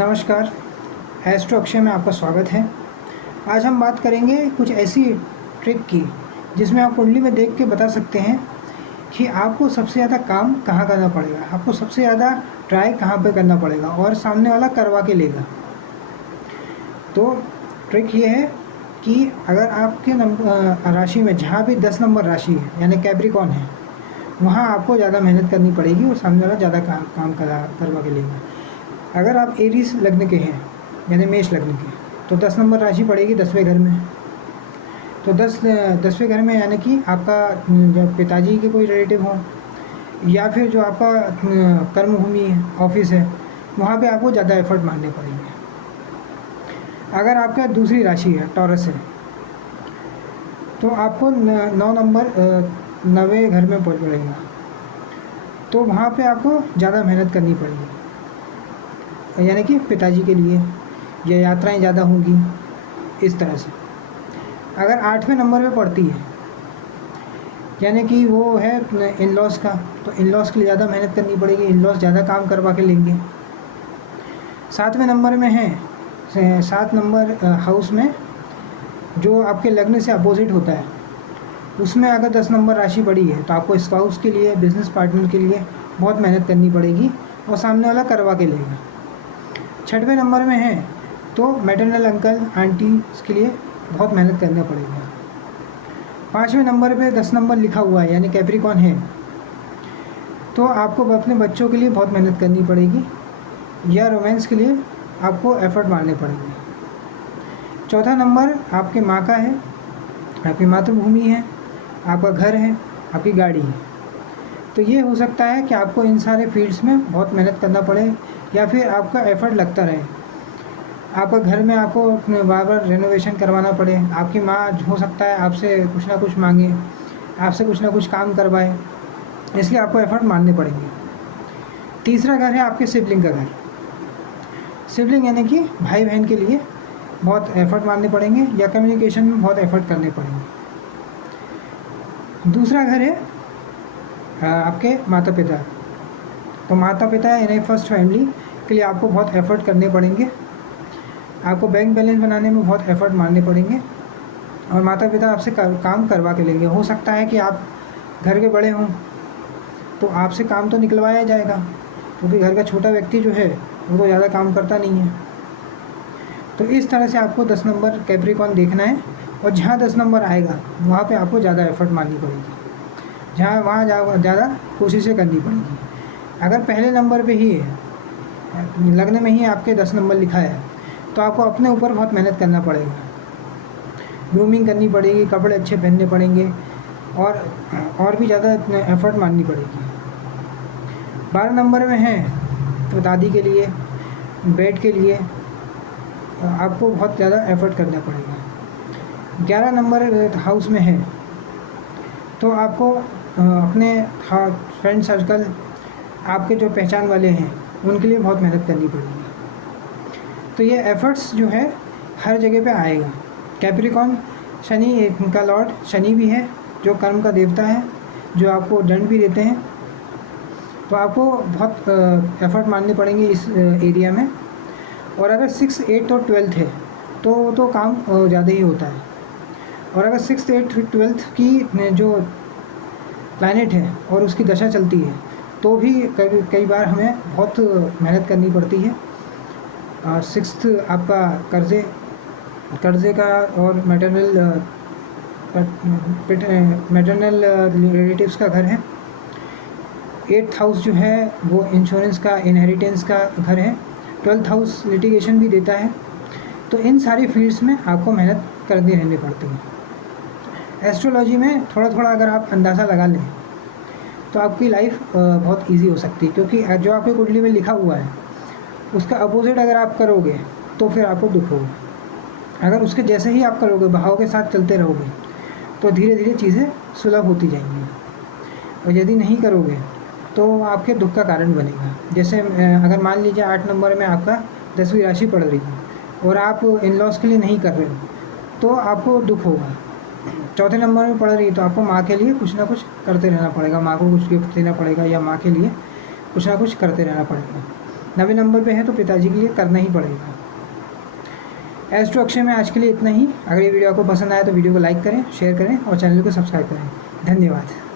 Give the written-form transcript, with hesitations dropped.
नमस्कार, एस्ट्रो अक्षय में आपका स्वागत है। आज हम बात करेंगे कुछ ऐसी ट्रिक की जिसमें आप कुंडली में देख के बता सकते हैं कि आपको सबसे ज़्यादा काम कहाँ करना पड़ेगा, आपको सबसे ज़्यादा ट्राई कहाँ पे करना पड़ेगा और सामने वाला करवा के लेगा। तो ट्रिक ये है कि अगर आपके राशि में जहाँ भी 10 नंबर राशि है यानी कैप्रिकॉर्न है, वहाँ आपको ज़्यादा मेहनत करनी पड़ेगी और सामने वाला ज़्यादा काम करवा के लेगा। अगर आप एरीज लग्न के हैं यानी मेष लग्न के, तो 10 नंबर राशि पड़ेगी 10वें घर में। तो 10वें घर में यानी कि आपका जब पिताजी के कोई रिलेटिव हो या फिर जो आपका कर्मभूमि है, ऑफिस है, वहाँ पे आपको ज़्यादा एफर्ट मारने पड़ेंगे। अगर आपका दूसरी राशि है टॉरस है, तो आपको 9 नंबर 9वें घर में पड़ेगा, तो वहाँ पे आपको ज़्यादा मेहनत करनी पड़ेगी यानी कि पिताजी के लिए, या यात्राएं ज़्यादा होंगी इस तरह से। अगर 8वें नंबर पे पड़ती है यानी कि वो है इन लॉस का, तो इन लॉस के लिए ज़्यादा मेहनत करनी पड़ेगी, इन लॉस ज़्यादा काम करवा के लेंगे। 7वें नंबर में है 7 नंबर हाउस में जो आपके लग्न से अपोजिट होता है, उसमें अगर 10 नंबर राशि पड़ी है तो आपको स्पाउस के लिए, बिजनेस पार्टनर के लिए बहुत मेहनत करनी पड़ेगी और सामने वाला करवा के लेगा। 6वें नंबर में है तो मैटरनल अंकल आंटी के लिए बहुत मेहनत करना पड़ेगा। 5वें नंबर पे 10 नंबर लिखा हुआ है यानी कैप्रिकॉर्न है, तो आपको अपने बच्चों के लिए बहुत मेहनत करनी पड़ेगी या रोमांस के लिए आपको एफर्ट मारने पड़ेंगे। 4था नंबर आपके माँ का है, आपकी मातृभूमि है, आपका घर है, आपकी गाड़ी है। तो ये हो सकता है कि आपको इन सारे फील्ड्स में बहुत मेहनत करना पड़े या फिर आपका एफर्ट लगता रहे। आपका घर में आपको बार बार रेनोवेशन करवाना पड़े, आपकी माँ हो सकता है आपसे कुछ ना कुछ मांगे, आपसे कुछ ना कुछ काम करवाए, इसलिए आपको एफर्ट मारने पड़ेंगे। तीसरा घर है आपके सिबलिंग का घर। सिबलिंग यानी कि भाई बहन के लिए बहुत एफर्ट मारने पड़ेंगे या कम्युनिकेशन में बहुत एफर्ट करने पड़ेंगे। दूसरा घर है आपके माता पिता। तो माता पिता यानी फर्स्ट फैमिली के लिए आपको बहुत एफर्ट करने पड़ेंगे, आपको बैंक बैलेंस बनाने में बहुत एफर्ट मारने पड़ेंगे और माता पिता आपसे काम करवा के लेंगे। हो सकता है कि आप घर के बड़े हों तो आपसे काम तो निकलवाया जाएगा, क्योंकि घर का छोटा व्यक्ति जो है वो तो ज़्यादा काम करता नहीं है। तो इस तरह से आपको 10 नंबर कैप्रिकॉर्न देखना है और जहाँ 10 नंबर आएगा वहाँ पे आपको ज़्यादा एफर्ट मारनी पड़ेगी, वहाँ ज़्यादा कोशिशें करनी पड़ेगी। अगर पहले नंबर पे ही है, लग्न में ही आपके 10 नंबर लिखा है, तो आपको अपने ऊपर बहुत मेहनत करना पड़ेगा, ग्रूमिंग करनी पड़ेगी, कपड़े अच्छे पहनने पड़ेंगे और भी ज़्यादा एफर्ट मारनी पड़ेगी। 12 नंबर में है तो दादी के लिए, बेड के लिए आपको बहुत ज़्यादा एफर्ट करना पड़ेगा। 11 नंबर हाउस में है तो आपको अपने फ्रेंड सर्कल, आपके जो पहचान वाले हैं, उनके लिए बहुत मेहनत करनी पड़ेगी। तो ये एफ़र्ट्स जो है हर जगह पे आएगा। कैप्रिकॉर्न शनि का लॉर्ड शनि भी है जो कर्म का देवता है, जो आपको दंड भी देते हैं, तो आपको बहुत एफ़र्ट मारने पड़ेंगे इस एरिया में। और अगर 6, 8 और 12th है तो काम ज़्यादा ही होता है। और अगर 6, 8, 12th की जो प्लैनेट है और उसकी दशा चलती है तो भी कई बार हमें बहुत मेहनत करनी पड़ती है। 6th आपका कर्ज़े का और मैटरनल रिलेटिव्स का घर है। 8th हाउस जो है वो इंश्योरेंस का, इनहेरिटेंस का घर है। 12th हाउस लिटिगेशन भी देता है। तो इन सारी फील्ड्स में आपको मेहनत करनी रहनी पड़ती है। एस्ट्रोलॉजी में थोड़ा थोड़ा अगर आप अंदाज़ा लगा लें तो आपकी लाइफ बहुत इजी हो सकती है, क्योंकि जो आपकी कुंडली में लिखा हुआ है उसका अपोजिट अगर आप करोगे तो फिर आपको दुख होगा। अगर उसके जैसे ही आप करोगे, बहाव के साथ चलते रहोगे, तो धीरे धीरे चीज़ें सुलभ होती जाएंगी। और यदि नहीं करोगे तो आपके दुख का कारण बनेगा। जैसे अगर मान लीजिए 8 नंबर में आपका 10वीं राशि पड़ रही है और आप इन लॉस के लिए नहीं कर रहे हो, तो आपको दुख होगा। 4थे नंबर में पड़ रही है तो आपको माँ के लिए कुछ ना कुछ करते रहना पड़ेगा, माँ को कुछ गिफ्ट देना पड़ेगा या माँ के लिए कुछ ना कुछ करते रहना पड़ेगा। 9वें नंबर पे है तो पिताजी के लिए करना ही पड़ेगा। एस्ट्रो अक्षय में आज के लिए इतना ही। अगर ये वीडियो आपको पसंद आया तो वीडियो को लाइक करें, शेयर करें और चैनल को सब्सक्राइब करें। धन्यवाद।